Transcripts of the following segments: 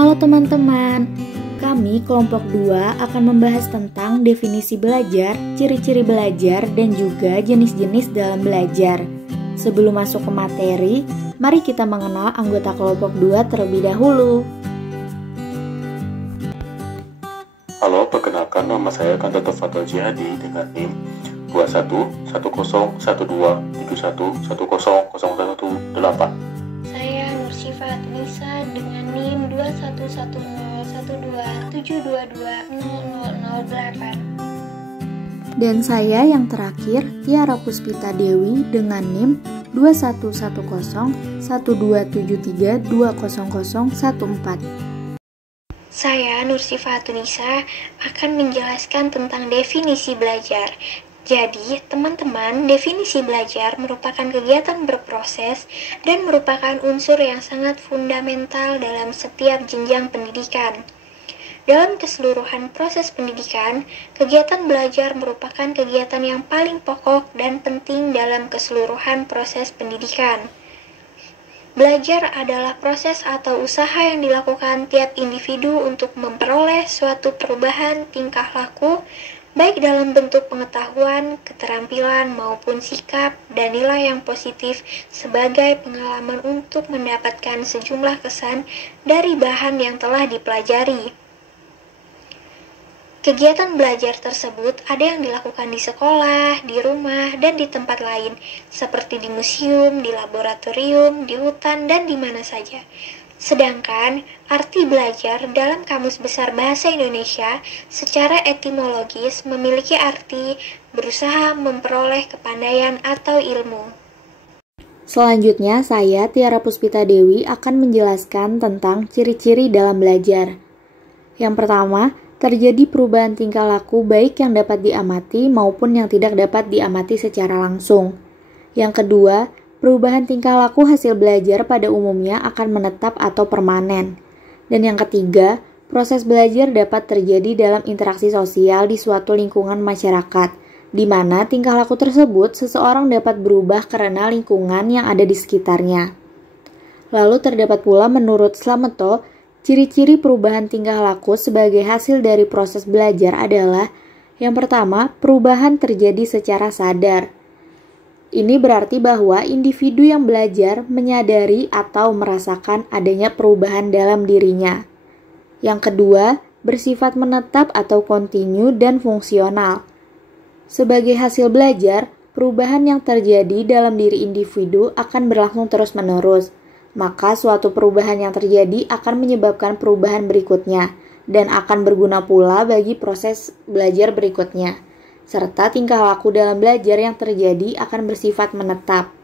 Halo teman-teman, kami kelompok 2 akan membahas tentang definisi belajar, ciri-ciri belajar, dan juga jenis-jenis dalam belajar. Sebelum masuk ke materi, mari kita mengenal anggota kelompok 2 terlebih dahulu. Halo, perkenalkan nama saya Kantoto Fatul Jihadi dengan NIM 21101231101018. Saya Nursyifa Nisa dengan NIM 211012722008. Dan saya yang terakhir, Tiara Puspita Dewi dengan NIM 21101273200014. Saya Nursyifa Nisa akan menjelaskan tentang definisi belajar. Jadi, teman-teman, definisi belajar merupakan kegiatan berproses dan merupakan unsur yang sangat fundamental dalam setiap jenjang pendidikan. Dalam keseluruhan proses pendidikan, kegiatan belajar merupakan kegiatan yang paling pokok dan penting dalam keseluruhan proses pendidikan. Belajar adalah proses atau usaha yang dilakukan tiap individu untuk memperoleh suatu perubahan tingkah laku, baik dalam bentuk pengetahuan, keterampilan, maupun sikap dan nilai yang positif sebagai pengalaman untuk mendapatkan sejumlah kesan dari bahan yang telah dipelajari. Kegiatan belajar tersebut ada yang dilakukan di sekolah, di rumah, dan di tempat lain, seperti di museum, di laboratorium, di hutan, dan di mana saja. Sedangkan, arti belajar dalam Kamus Besar Bahasa Indonesia secara etimologis memiliki arti berusaha memperoleh kepandaian atau ilmu. Selanjutnya, saya Tiara Puspita Dewi akan menjelaskan tentang ciri-ciri dalam belajar. Yang pertama, terjadi perubahan tingkah laku baik yang dapat diamati maupun yang tidak dapat diamati secara langsung. Yang kedua, perubahan tingkah laku hasil belajar pada umumnya akan menetap atau permanen. Dan yang ketiga, proses belajar dapat terjadi dalam interaksi sosial di suatu lingkungan masyarakat, di mana tingkah laku tersebut seseorang dapat berubah karena lingkungan yang ada di sekitarnya. Lalu terdapat pula menurut Slameto, ciri-ciri perubahan tingkah laku sebagai hasil dari proses belajar adalah yang pertama, perubahan terjadi secara sadar. Ini berarti bahwa individu yang belajar menyadari atau merasakan adanya perubahan dalam dirinya. Yang kedua, bersifat menetap atau kontinu dan fungsional. Sebagai hasil belajar, perubahan yang terjadi dalam diri individu akan berlangsung terus-menerus. Maka suatu perubahan yang terjadi akan menyebabkan perubahan berikutnya dan akan berguna pula bagi proses belajar berikutnya, serta tingkah laku dalam belajar yang terjadi akan bersifat menetap.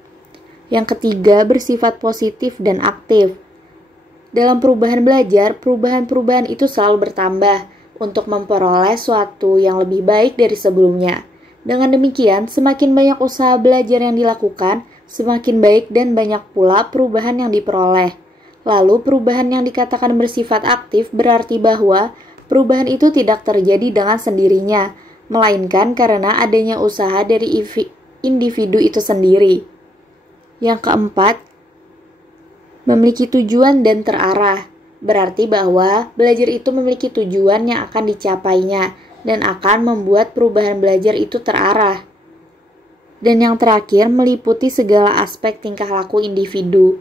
Yang ketiga, bersifat positif dan aktif. Dalam perubahan belajar, perubahan-perubahan itu selalu bertambah untuk memperoleh suatu yang lebih baik dari sebelumnya. Dengan demikian, semakin banyak usaha belajar yang dilakukan, semakin baik dan banyak pula perubahan yang diperoleh. Lalu perubahan yang dikatakan bersifat aktif berarti bahwa perubahan itu tidak terjadi dengan sendirinya, melainkan karena adanya usaha dari individu itu sendiri. Yang keempat, memiliki tujuan dan terarah. Berarti bahwa belajar itu memiliki tujuan yang akan dicapainya dan akan membuat perubahan belajar itu terarah. Dan yang terakhir, meliputi segala aspek tingkah laku individu.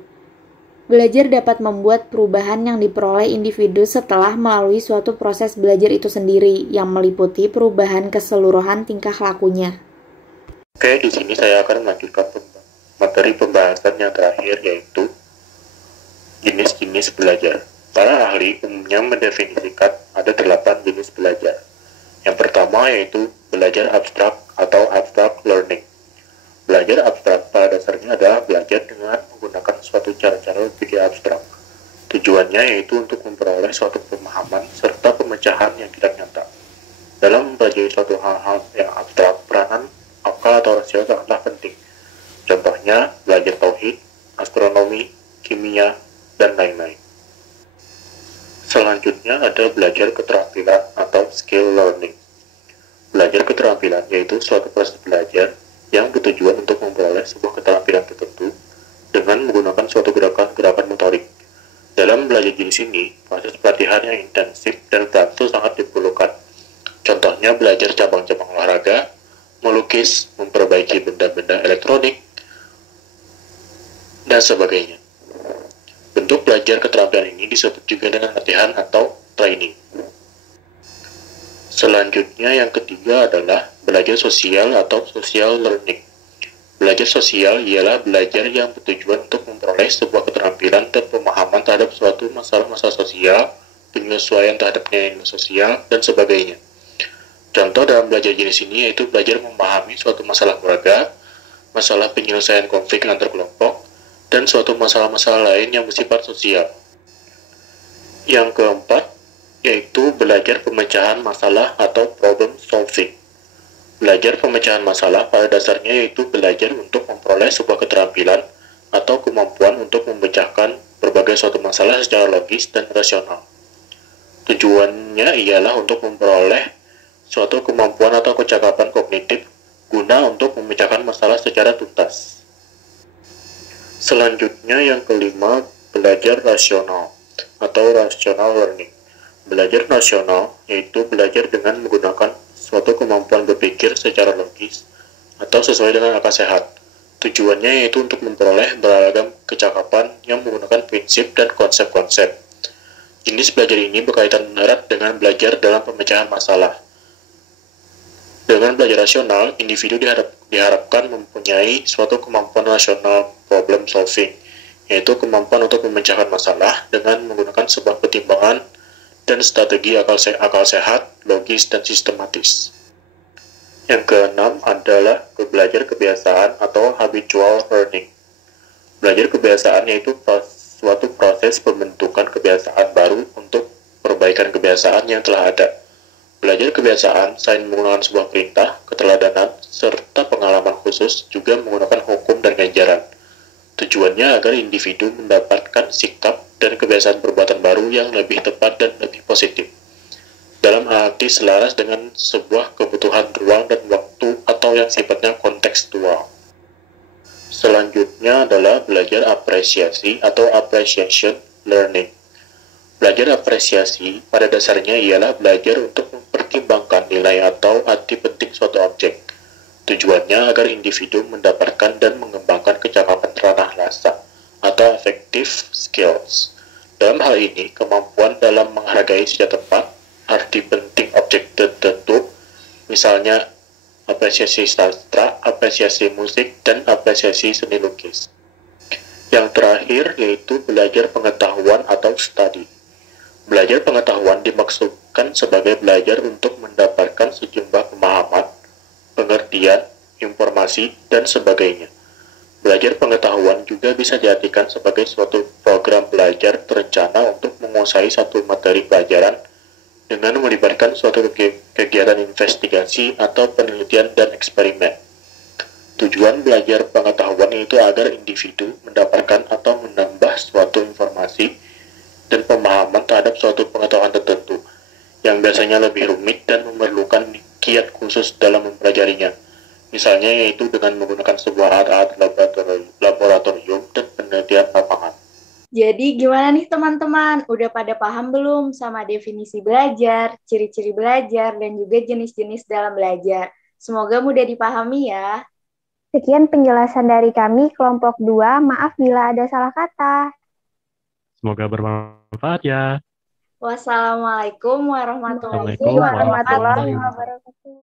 Belajar dapat membuat perubahan yang diperoleh individu setelah melalui suatu proses belajar itu sendiri yang meliputi perubahan keseluruhan tingkah lakunya. Oke, di sini saya akan melanjutkan materi pembahasan yang terakhir, yaitu jenis-jenis belajar. Para ahli umumnya mendefinisikan ada 8 jenis belajar. Yang pertama yaitu belajar abstrak atau abstract learning. Belajar abstrak pada dasarnya adalah belajar dengan menggunakan suatu cara-cara berpikir abstrak. Tujuannya yaitu untuk memperoleh suatu pemahaman serta pemecahan yang tidak nyata. Dalam mempelajari suatu hal-hal yang abstrak, peranan akal atau rasio sangatlah penting. Contohnya, belajar tauhid, astronomi, kimia, dan lain-lain. Selanjutnya ada belajar keterampilan atau skill learning. Belajar keterampilan yaitu suatu proses belajar yang bertujuan untuk memperoleh sebuah keterampilan tertentu dengan menggunakan suatu gerakan-gerakan motorik. Dalam belajar jenis ini, proses pelatihan yang intensif dan berlangsung sangat diperlukan. Contohnya belajar cabang-cabang olahraga, melukis, memperbaiki benda-benda elektronik, dan sebagainya. Bentuk belajar keterampilan ini disebut juga dengan latihan atau training. Selanjutnya yang ketiga adalah belajar sosial atau social learning. Belajar sosial ialah belajar yang bertujuan untuk memperoleh sebuah keterampilan dan pemahaman terhadap suatu masalah-masalah sosial, penyesuaian terhadap nilai sosial, dan sebagainya. Contoh dalam belajar jenis ini yaitu belajar memahami suatu masalah keluarga, masalah penyelesaian konflik antar kelompok, dan suatu masalah-masalah lain yang bersifat sosial. Yang keempat, yaitu belajar pemecahan masalah atau problem solving. Belajar pemecahan masalah pada dasarnya yaitu belajar untuk memperoleh sebuah keterampilan atau kemampuan untuk memecahkan berbagai suatu masalah secara logis dan rasional. Tujuannya ialah untuk memperoleh suatu kemampuan atau kecakapan kognitif guna untuk memecahkan masalah secara tuntas. Selanjutnya yang kelima, belajar rasional atau rational learning. Belajar rasional yaitu belajar dengan menggunakan suatu kemampuan berpikir secara logis atau sesuai dengan akal sehat. Tujuannya yaitu untuk memperoleh beragam kecakapan yang menggunakan prinsip dan konsep-konsep. Jenis belajar ini berkaitan erat dengan belajar dalam pemecahan masalah. Dengan belajar rasional, individu diharapkan mempunyai suatu kemampuan rasional problem solving, yaitu kemampuan untuk memecahkan masalah dengan menggunakan sebuah pertimbangan dan strategi akal sehat, logis, dan sistematis. Yang keenam adalah belajar kebiasaan atau habitual learning. Belajar kebiasaan yaitu suatu proses pembentukan kebiasaan baru untuk perbaikan kebiasaan yang telah ada. Belajar kebiasaan selain menggunakan sebuah perintah, keteladanan, serta pengalaman khusus juga menggunakan hukum dan ganjaran. Tujuannya agar individu mendapatkan sikap dan kebiasaan perbuatan baru yang lebih tepat dan lebih positif, dalam arti selaras dengan sebuah kebutuhan ruang dan waktu atau yang sifatnya kontekstual. Selanjutnya adalah belajar apresiasi atau appreciation learning. Belajar apresiasi pada dasarnya ialah belajar untuk mempertimbangkan nilai atau arti penting suatu objek. Tujuannya agar individu mendapatkan dan mengembangkan kecakapan ranah rasa atau affective skills. Dalam hal ini, kemampuan dalam menghargai secara tepat arti penting objek tertentu, misalnya apresiasi sastra, apresiasi musik, dan apresiasi seni lukis. Yang terakhir yaitu belajar pengetahuan atau study. Belajar pengetahuan dimaksudkan sebagai belajar untuk mendapatkan sejumlah pemahaman, pengertian, informasi, dan sebagainya. Belajar pengetahuan juga bisa diartikan sebagai suatu program belajar terencana untuk menguasai satu materi pelajaran dengan melibatkan suatu kegiatan investigasi atau penelitian dan eksperimen. Tujuan belajar pengetahuan itu agar individu mendapatkan atau menambah suatu informasi dan pemahaman terhadap suatu pengetahuan tertentu yang biasanya lebih rumit dan memerlukan kiat khusus dalam mempelajarinya. Misalnya yaitu dengan menggunakan sebuah alat-alat laboratorium dan penelitian lapangan. Jadi gimana nih teman-teman? Udah pada paham belum sama definisi belajar, ciri-ciri belajar, dan juga jenis-jenis dalam belajar? Semoga mudah dipahami ya. Sekian penjelasan dari kami kelompok 2. Maaf bila ada salah kata. Semoga bermanfaat ya. Wassalamualaikum warahmatullahi Waalaikumsalam wabarakatuh. Wabarakatuh.